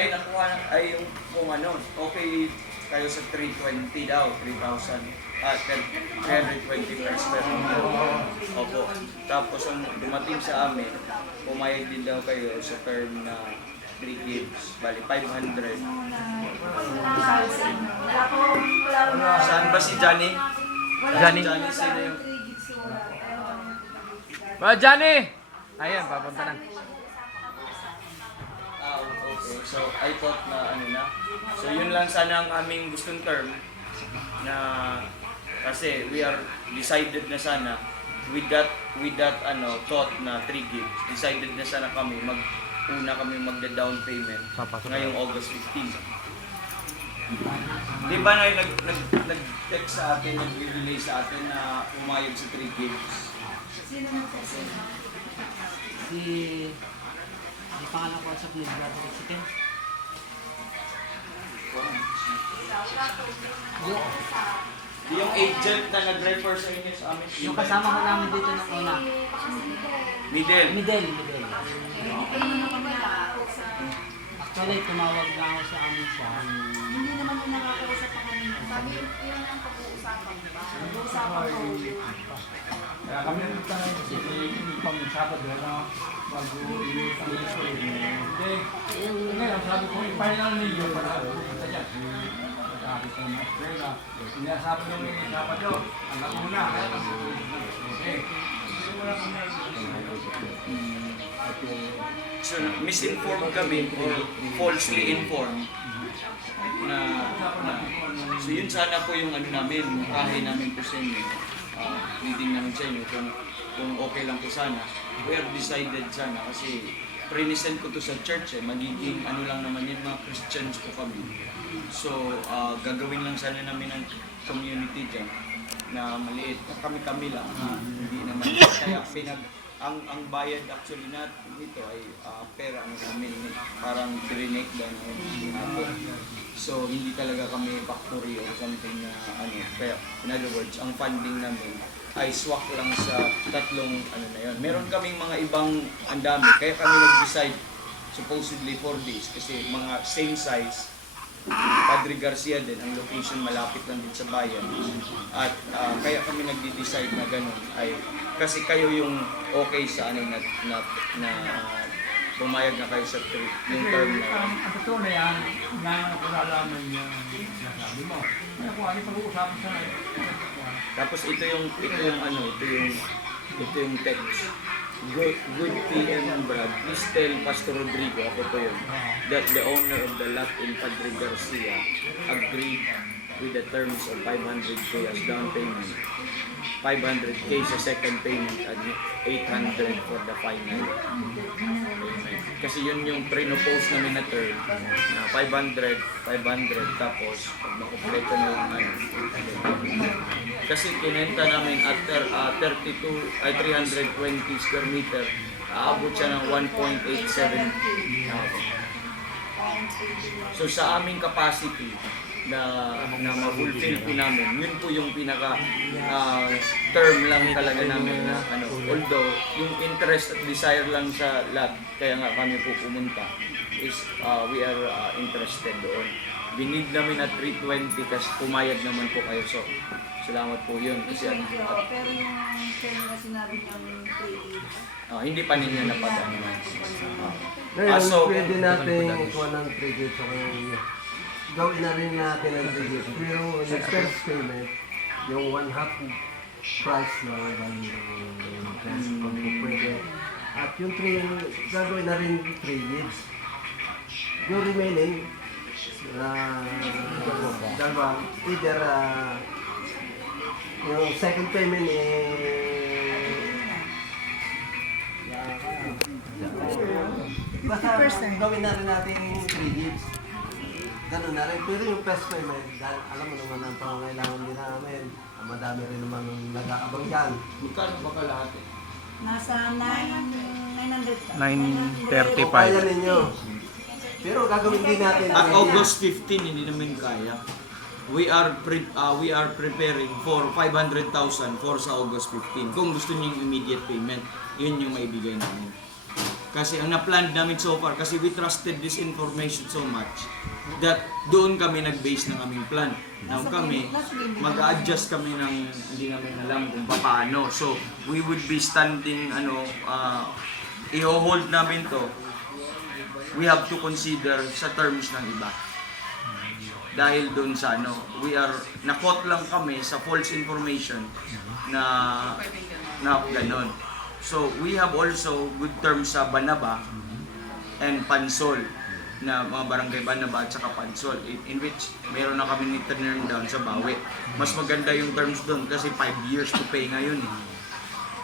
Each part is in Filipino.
Ay, nakuha na, ay yung kung ano, okay kayo sa 320 daw, 3,000. 320 per square meter. Opo. Tapos ang dumating sa amin, pumayag din daw kayo sa term na 3 gigs, bali 500. Saan ba si Johnny? Johnny? Johnny, sino yung... Johnny! Ayan, papunta na. Okay. So, I thought na ano na. So, yun lang sana ang aming gustong term na kasi we are decided na sana with that thought na 3 gigs. Decided na sana kami una kami magda-down payment ngayong August 15. Di ba na nag-text sa atin, nag-relay sa atin na umayag sa 3 gigs? Sino nag-text? Di pangalan ko sa Please Brother Mexican. Yung agent na nag-refer sa inyo sa amin. Yung kasama ko namin dito ng una. Middle. Midel. Actually, tumawag na ako sa amin siya. Hindi naman yung nakakausap pa kami. Sabi, yun ang pag-uusapan, di ba? Pag-uusapan ko. Kaya kami nang tanong kasi pang Sabado na mag-uwi kami sa hindi. Ngayon sabi ko, i-final ninyo para pupunta dyan. Magkakit ng eskwela. Sinasabi nyo yung Sabado, hanggang una. Kaya kasi, okay. Wala kami So, misinformed kami or falsely informed na so yun sana po yung ano namin, mungkahi namin po sa inyo, leading namin sa inyo kung okay lang po sana. We are decided sana kasi pre-send ko to sa church magiging ano lang naman yun, mga Christians po kami. So, gagawin lang sana namin ng community dyan na maliit, kami-kami lang, hindi naman kaya ang bayad actually natin dito ay pera ang namin, parang trinake lang natin. So hindi talaga kami factory or something na ano, pero in other words, ang funding namin ay swak lang sa tatlong ano na yun. Meron kaming mga ibang andami, kaya kami nag-decide supposedly for this kasi mga same size. Padre Garcia din, ang location malapit lang din sa bayan. At kaya kami nagde-decide na ganun ay kasi kayo yung okay sa ano na pumayag na kayo sa yung term na ang totoo na yan, nga nalalaman niya sinasabi mo. Kaya kung ano pag-uusapan sa tapos ito yung text. Good PM Brad, please tell Pastor Rodrigo, ako po yun, that the owner of the lot in Padre Garcia agreed with the terms of 500K as down payment, 500K sa second payment at 800 for the final. Kasi yun yung pre-propose namin na term na 500 tapos pag makumpleto na yung ano. Kasi kinenta namin at 320 square meter, aabot siya ng 1.87. So sa aming capacity na ma-fulfill po namin, yun po yung pinaka term lang talaga namin na ano. Although yung interest at desire lang sa lot, kaya nga kami po pumunta is we are interested doon. Binid namin at 320 kasi pumayag naman po kayo. So salamat po yun kasi Pero yung term na sinabi ng 3 hindi pa ninyo napadaan naman. Ngayon, pwede natin ikuha ng 3 gigs o gawin na rin natin ang 3 gigs. Pero yung first payment, yung 1/2 price na ng test kung pwede. At yung 3, gagawin na rin 3 gigs. Yung remaining, dalawa, either yung second payment basta gawin na rin natin 3 gigs. Ganun na rin. Pero yung first payment, dahil alam mo naman ang pangangailangan din namin. Madami rin naman nag-aabang dyan. Magkano ba kalahati? Nasa 900. 935. Kaya ninyo. Pero gagawin din natin. At August 15, hindi namin kaya. We are preparing for 500,000 for sa August 15. Kung gusto niyo yung immediate payment, yun yung maibigay namin. Kasi ang na-plan namin so far, kasi we trusted this information so much that doon kami nag-base ng aming plan. Now kami, mag-adjust kami ng hindi namin alam kung paano. So, we would be standing, i-hold namin to. We have to consider sa terms ng iba. Dahil doon sa na-caught lang kami sa false information na ganon. So, we have also good terms sa Banaba and Pansol, na mga barangay Banaba at saka Pansol, in which meron na kami ni-turn down sa Bawi. Mas maganda yung terms doon kasi 5 years to pay ngayon eh.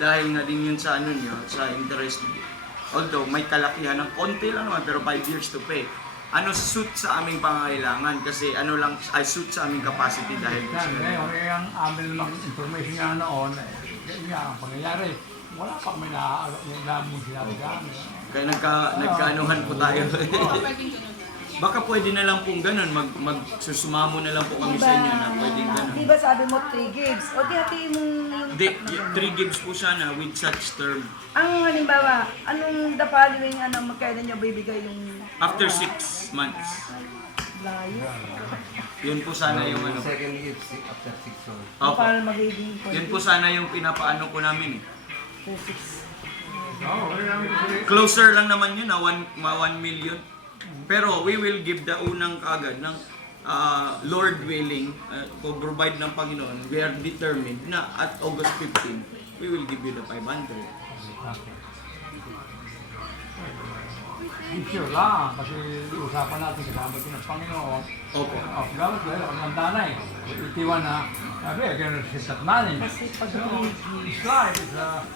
Dahil nga din yun sa sa interest. Although may kalakihan ng konti lang naman pero 5 years to pay. Suit sa aming pangangailangan kasi suit sa aming capacity dahil sa Ngayon, ang amin lang information nga noon, ang pangyayari, wala pa kami naamon sinabi sa amin. Kaya nagkaanuhan po tayo. Baka pwede na lang pong ganun, magsusumamo na lang po kami sa inyo na pwedeng ganun. Di ba sabi mo 3 gigs? O di hatiin mo yung... 3 gigs po sana with such term. Ang halimbawa, anong the following, magkailan nyo bibigay yung... After 6 months. Layo. Yun po sana yung Second gift after 6 months. Opo. Paano magiging... Yun po sana yung pinapaano ko namin eh. For 6. Closer lang naman yun na 1 million. Pero we will give the unang kaagad ng Lord willing, kung provide ng Panginoon, we are determined na at August 15, we will give you the 500. Sure lang, kasi usapan natin kasama ito ng Panginoon. Opo. Gamit dahil ako ng danay. Itiwan na, sabi, gano'n si Tatmanin. Kasi pag Slide,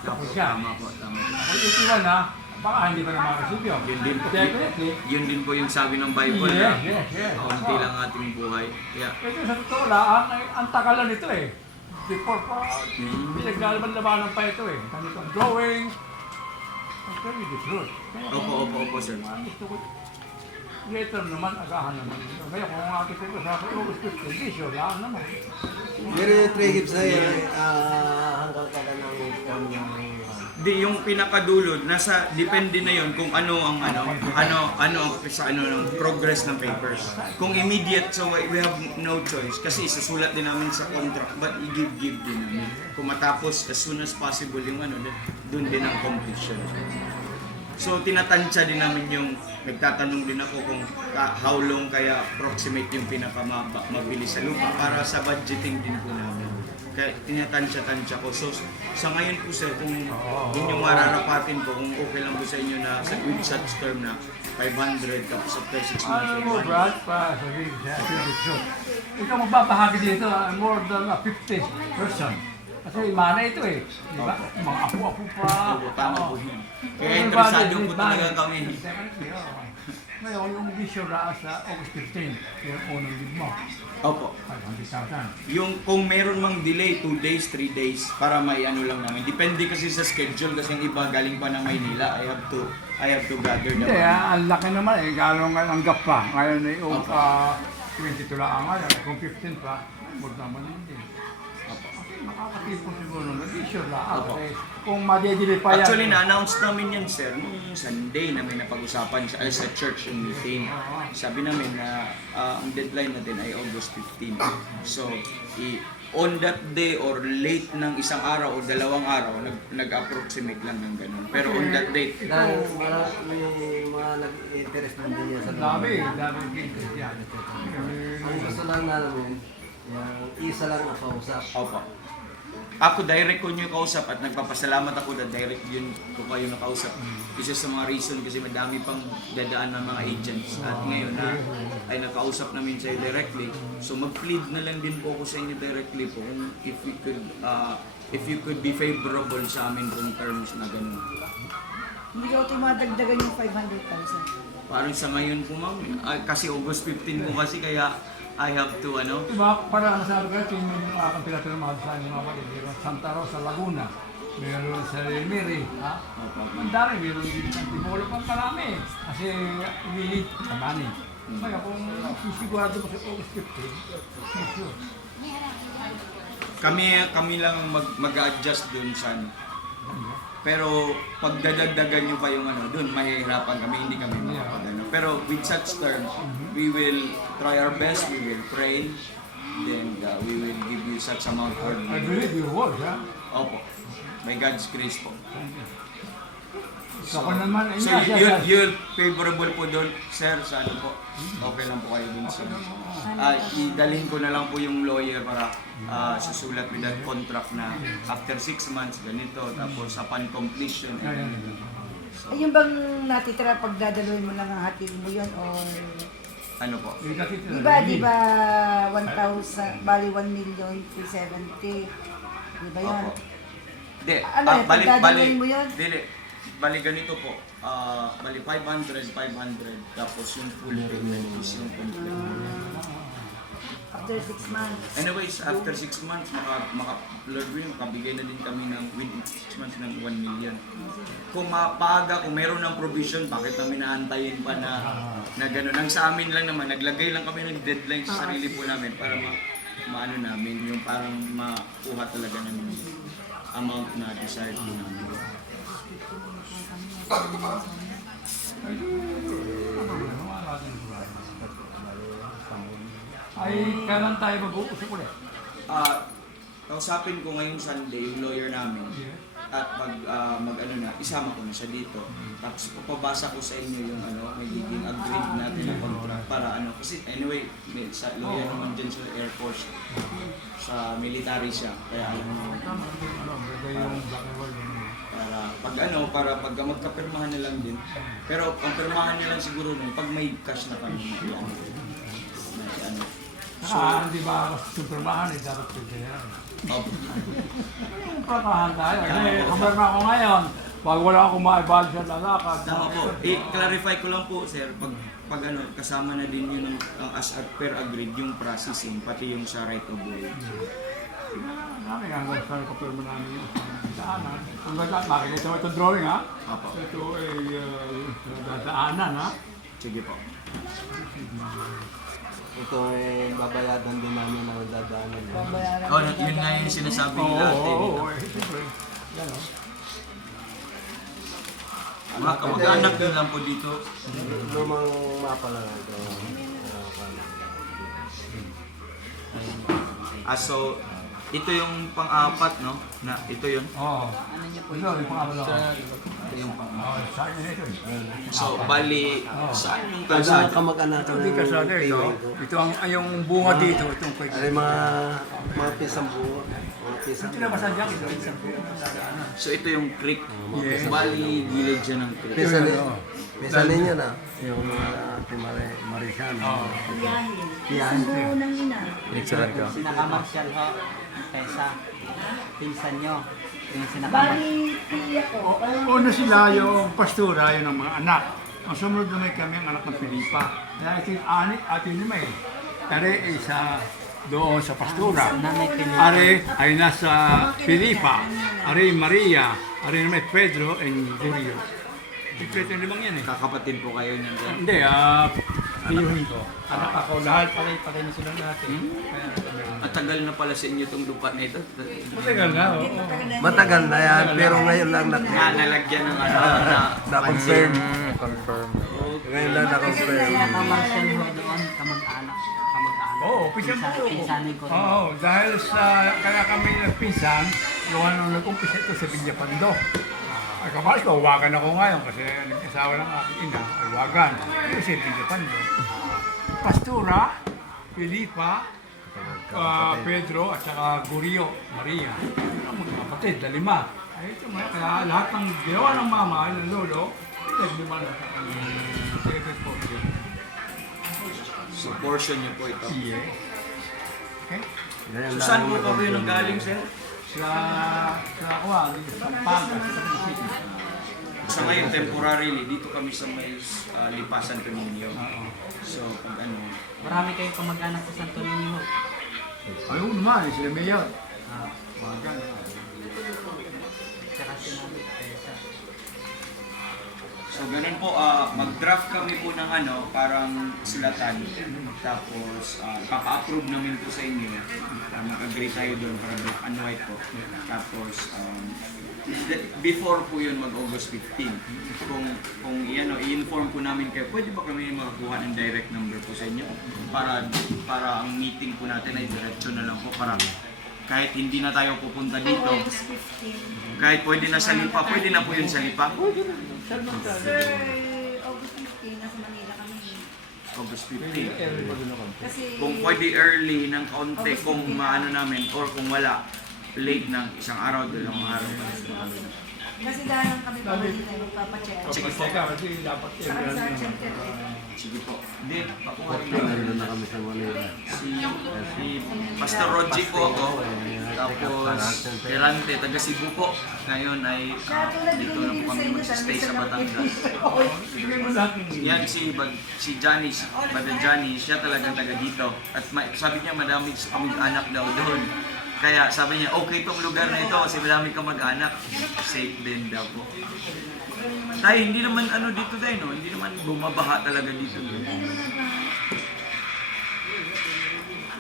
tapos siya. Tama po, tama. Kung itiwan na, baka hindi pa na makasipyo. Yun din po, Definitely. yun din po yung sabi ng Bible Yes, na yes, yes. kaunti lang ating buhay. Yeah. Ito sa totoo lang, ang takalan nito eh. Before pa, pinaglalaban-labanan pa ito eh. Ganito ang drawing. Ang tell you the truth. Opo, sir. Gusto ko, later naman, agahan naman. Kaya kung ang aking ko sa August 15, di sure lang naman. Pero yung 3 gifts na yun, hanggang ka lang ng Di yung pinakadulo nasa depende na yon kung ano ang sa ng progress ng papers. Kung immediate, so we have no choice kasi isusulat din namin sa contract but i-give din namin. Kung matapos as soon as possible yung doon din ang completion. So tinatansya din namin yung nagtatanong din ako kung how long kaya approximate yung pinakamabilis sa lupa para sa budgeting din po namin. Kaya tinatansya ko. So sa ngayon po sir, kung inyong mararapatin po, kung okay lang po sa inyo na with such term na 500 tapos after 6 months. Ano mo, Brad, pa sabihin siya, ikaw magbabahagi dito, more than 50%. Kasi mana ito eh, di ba? Mga apo-apo pa. Tama po yun. Kaya interesado po talaga kami. Ngayon, yung vision na sa August 15, yung unang lead mo, Opo. 500,000. Yung kung meron mang delay, 2 days, 3 days, para may lang namin. Depende kasi sa schedule kasi yung iba galing pa ng Maynila. I have to gather them. Hindi, ang laki naman eh, galong ang gap pa. Ngayon ay 22 lang ngayon, kung 15 pa, huwag naman hindi. Makakatipon siguro na, di sure lang. Opo. Kung madedili pa yan. Actually, na-announce namin yan, sir, nung Sunday na may napag-usapan sa church yung meeting. Sabi namin na ang deadline natin ay August 15. So, on that day or late ng isang araw o 2 araw, nag-approximate lang ng ganun. Pero on that date, dahil may mga nag-interest din niya sa Dami interest yan. Ang gusto lang namin, yung isa lang ang kausap. opo. Ako direct ko nyo kausap at nagpapasalamat ako na direct yun ko kayo nakausap. Isa sa mga reason kasi madami pang dadaan ng mga agents at ngayon na ay nakausap namin sa'yo directly. So mag-plead na lang din po ako sa inyo directly po kung if you could be favorable sa amin kung terms na ganun. Hindi ka tumadagdagan yung 500,000. Parang sa ngayon po ma'am, kasi August 15 po kasi kaya I have to Diba, para masabi ka, yung aking pinatulungan sa mga kapatid, Santa Rosa, Laguna, meron sa Miri, ha? Ang dami, meron din sa Antipolo pang marami. Kasi umilit sa money. Kaya kung sisigurado mo sa August 15, sure. kami lang mag-adjust dun sa Pero pag dadagdagan nyo pa yung ano, dun mahihirapan kami, hindi kami makapagano. Pero with such term, we will try our best, we will pray, then we will give you such amount for I believe your word, ha? Opo. By God's grace po. So, ako naman, So you'll favorable po doon, sir, sa ano po. Okay lang po kayo doon sa idalhin ko na lang po yung lawyer para susulat with that contract na after 6 months ganito, tapos upon completion. Ayun bang natitira pag dadalawin mo lang ang hatid mo yun o... Ano po? Di ba 1,000, bali 1,370,000. Di ba yun? Opo. Di, Ano yun, pag dadalawin mo yun? Bali ganito po. Bali 500, tapos yung full payment is yung complete. After 6 months. Anyways, after 6 months, Lord willing, makabigay na din kami ng within 6 months ng 1 million. Kung mapaaga, kung meron ng provision, bakit namin naantayin pa na gano'n? Ang sa amin lang naman, naglagay lang kami ng deadline sa sarili po namin para maano namin, yung parang makuha talaga ng amount na desired po namin. Ay, kailan tayo mag-uusap ulit? Kausapin ko ngayong Sunday yung lawyer namin at mag-ano na, isama ko na siya dito. Tapos papabasa ko sa inyo yung magiging agreed natin na contract para kasi anyway, sa lawyer naman dyan sa Air Force, sa military siya, kaya alam mo. Para pag magkapirmahan na lang din. Pero ang pirmahan niya lang siguro nung pag may cash na kami. Hindi ba supermahan dapat pagkaya? Opo. Pratahan tayo. Kamerma ako ngayon. Pag wala akong maibali sa lalakad. Tama po. I-clarify ko lang po, sir, pag kasama na din yun as per agreed yung processing, pati yung sa right of way. Namin ang gusto ko pero namin yung daanan. Ang ganda, makikita mo itong drawing, ha? Opo. Ito ay daanan, ha? Sige po. Ito ay babayadan din namin ang dadaanan. Babayaran Yun nga yung sinasabi nila. Oo, siyempre. Yan, o. Mga kamag-anak nyo lang po dito. Lumang mapa lang ito. So, ito yung pang-apat, no? Ito yun. Oo. Ito, yung pangabala. Ito yung Oo, saan yun ito? So, bali, saan yung Kada kalsada? kamag-anak Ito, di kasada ito. Ito yung bunga dito. Itong Ay, kwek. mga pisang buo. Mga pisang Ito na ba sadya? Ito yung dadaanan. So, ito yung creek. Yes. Bali, gilid siya ng creek. Pisa niya na. Yung Ate Marisan. Isang buo ng ina. Sinaka-Marshall ho, kaysa pinsan nyo. Yung sinaka-Marshall. Bali, tiya ko. Una sila yung pastura, yun ang mga anak. Ang sumunod na may kami ang anak ng Pilipa. Dahil ito yung anik at yun yung may. Tari isa doon sa pastura. Nanay Pilipa. Ari ay nasa Pilipa. Ari Maria. Ari naman Pedro and Julio. Ito yung limang yan eh. Kakapatid po kayo niyan dyan. Hindi, tiyuhin ko. Anak ako, lahat patay na sila natin. At tagal na pala sa inyo itong lupa na ito. Matagal na, oo. Matagal na yan, pero ngayon lang Nalagyan ng na-confirm. Confirm. Ngayon lang na-confirm. Sinaka-Marshall ho doon, kamag-anak. Kamag-anak. Oo, pinsan ko. Pinsanin ko rin. Oo, dahil sa, kaya kami nagpinsan, gawa nung nag-umpisa ito sa Villa Pando. Ay kapalas ko, huwagan ako ngayon kasi nag-asawa ng aking ina, huwagan. Ito si Villa Pando. Pastura, Filipa, Pedro at saka Gurio, Maria. Ang mga kapatid, lima. Ay ito mga, kaya lahat ng ginawa ng mama, ng lolo, naglima na sa kanya. So, portion niyo po ito. Yeah. Okay? So, saan po kayo nang galing, sir? Sa Kuwa, sa Pampanga, sa City. Sa ngayon, temporarily, dito kami sa may Lipasan Dominio. So, pag Marami kayong kamag-anak sa Santo Niño. Ayun naman, sila Mayor. Bagan. Tsaka sinabi kaysa. So, ganun po, mag-draft kami po ng parang sulatan. Tapos, papa-approve namin po sa inyo. Mag-agree tayo doon para black and white po. Tapos, before po yun mag-August 15. Kung i-inform po namin kayo, pwede ba kami makakuha ng direct number po sa inyo? Para ang meeting po natin ay diretso na lang po para kahit hindi na tayo pupunta dito, August 15. kahit pwede na sa Lipa, pwede na po yun sa Lipa? Sir, August 15, nasa Manila kami. August 15. Kasi, Kung pwede early ng kaunti, kung maano namin, or kung wala, late ng isang araw, dalawang araw. kasi dahil kami pa Manila, magpapacheck. Sige po. Teka, kasi dapat Sa Sergeant Terry. Sige po. Hindi, pakuha rin Nandun na kami sa Manila. si Pastor Roji po ako. Tapos, Kerante, taga Cebu po. Ngayon ay dito na po kami magsistay sa Batangas. Ibigay mo lahat ng Yan si Johnny, si Brother Johnny, siya talagang taga dito. At sabi niya madami kaming anak daw doon. Kaya sabi niya, okay itong lugar na ito kasi madami kang mag-anak. Safe din daw po. Tayo, hindi naman ano dito tayo, no? Hindi naman bumabaha talaga dito.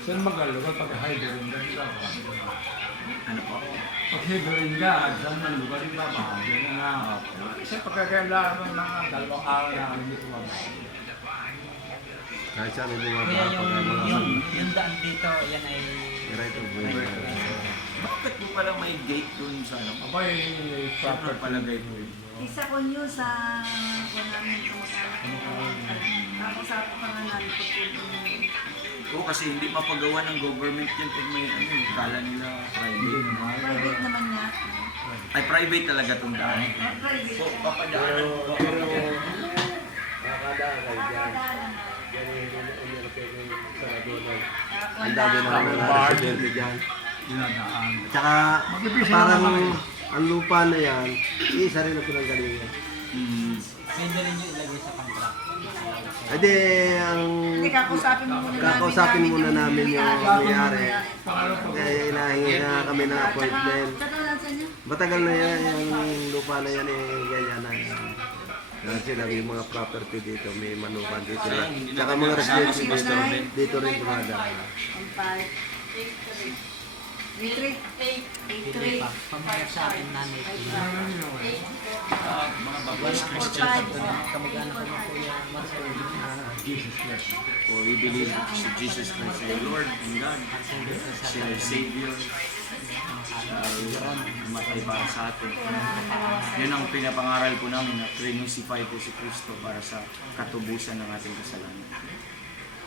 Saan magalugar pag hydrogen ka dito? Ano po? Pag hydrogen ka, saan man lugar dito ba? Yan nga. Kasi pagkakailangan ng mga 2 araw na kami dito ba? Kahit saan yung mga Kaya baka yung daan dito, yan ay right of way. Bakit po pala may gate doon sa ano? Abay, Proper pala gate. Isa ko nyo sa kung namin kumakalat. Tapos sa pangalan ko po. Oo, kasi hindi mapagawa ng government yan pag may ano, kala nila private. Private naman niya. Ay, private talaga itong daan. Private. So, papadaan. Nakakadaan kayo dyan. Nakakadaan. Yan yung saradunan. Ang Ang dami na dami. mga residente dyan. dinadaan. Tsaka parang ang lupa na yan, isa rin ang pinanggalingan. pwede rin yung ilagay sa contract. Edi, ang Hindi, kakausapin muna namin. kakausapin muna namin yung may-ari. Pangalawa pa. Kaya inahingi na kami na appointment. Tsaka lang sa inyo. Matagal na yan, yung lupa na yan eh, ganyan na. Kasi lang yung mga property dito, may manukan dito. Tsaka mga residente dito, dito rin dumadaan. 83. Pamaya sa akin nanay. Mga babae Christian. Kamag-anak ko na Kuya Marcel. Jesus Christ. For we believe si Jesus Christ ay Lord and God. Siya ay Savior. Siya ay matay para sa atin. Yun ang pinapangaral po namin na crucify po si Kristo para sa katubusan ng ating kasalanan.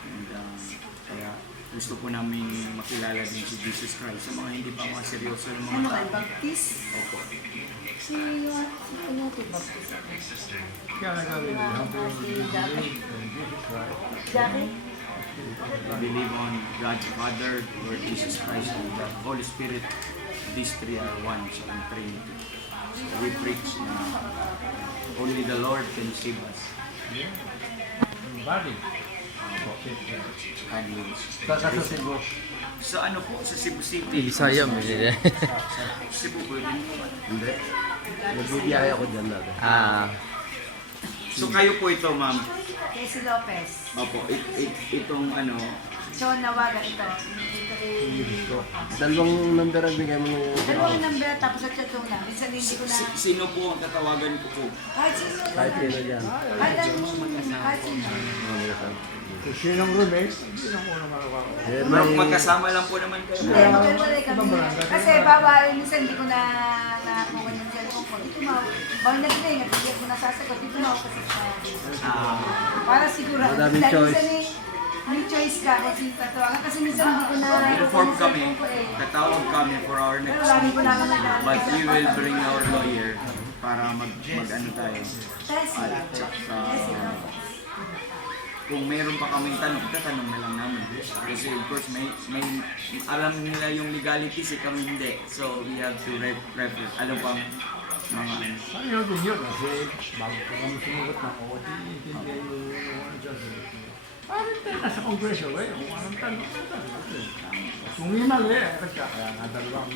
And kaya gusto po namin makilala din si Jesus Christ sa mga hindi pa mga seryoso ng mga Ano tao. kayo, Baptist? Opo. Si ano to, Baptist? Kaya nagawin niya. Habang Jackie? Jesus Christ. Jackie? We believe on God the Father, Lord Jesus Christ, and the Holy Spirit. These three are one, so in Trinity. So we preach na only the Lord can save us. Body. And lives. Sa Cebu. Sa ano po, sa Cebu City. Bisaya mo Sa Cebu po din po. Hindi. Nagbibiyahe ako dyan natin. So kayo po ito, ma'am. Casey Lopez. Opo, itong ano, Sean Nawagan ito. Dalawang number ang bigay mo ng... Dalawang number tapos at chat na. Minsan hindi ko na... sino po ang tatawagan ko po? Kahit sino. Kahit sino dyan. Kahit sino. Kung sinong roommate, hindi lang ko naman ako. Eh, Pero may... magkasama lang po naman kayo. Hindi, magkalwalay kami. Kasi babae, minsan hindi ko na nakakuha ng cellphone ko. Di tumawag. Bawal na sila, hindi ko nasasagot. Di tumawag kasi sa... Para sigurado. Madaming Dahil choice. minsan may choice ka kung sino tatawagan. Kasi minsan hindi ko na... Inform kami, cellphone ko eh. tatawag kami for our Pero next lagi ko meeting. lang naman But we will bring our lawyer para mag ano tayo. Tessie. At saka, kung mayroon pa kaming tanong, tatanong na lang namin. Kasi of course, may alam nila yung legalities, eh, kami hindi. So we have to refer. Alam pang mga ano. Ayaw din yun kasi bago ko kami sumugot na ako, tintindihan mo yung ano dyan. Parang tayo nasa kongreso eh, kung anong tanong. Kung may mali, kaya nga dalawang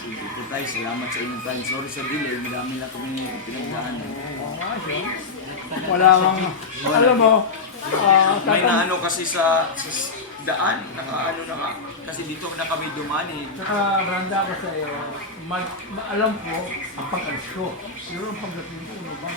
Ito tayo, salamat sa inyong time. Sorry sa delay, madami na kami pinagdaanan. wala mang, alam mo, May naano kasi sa daan, nakaano na nga. Kasi dito na kami dumani. Saka Branda ko sa iyo, alam ko ang pag-alis ko. Pero ang pagdating ko, ano ba?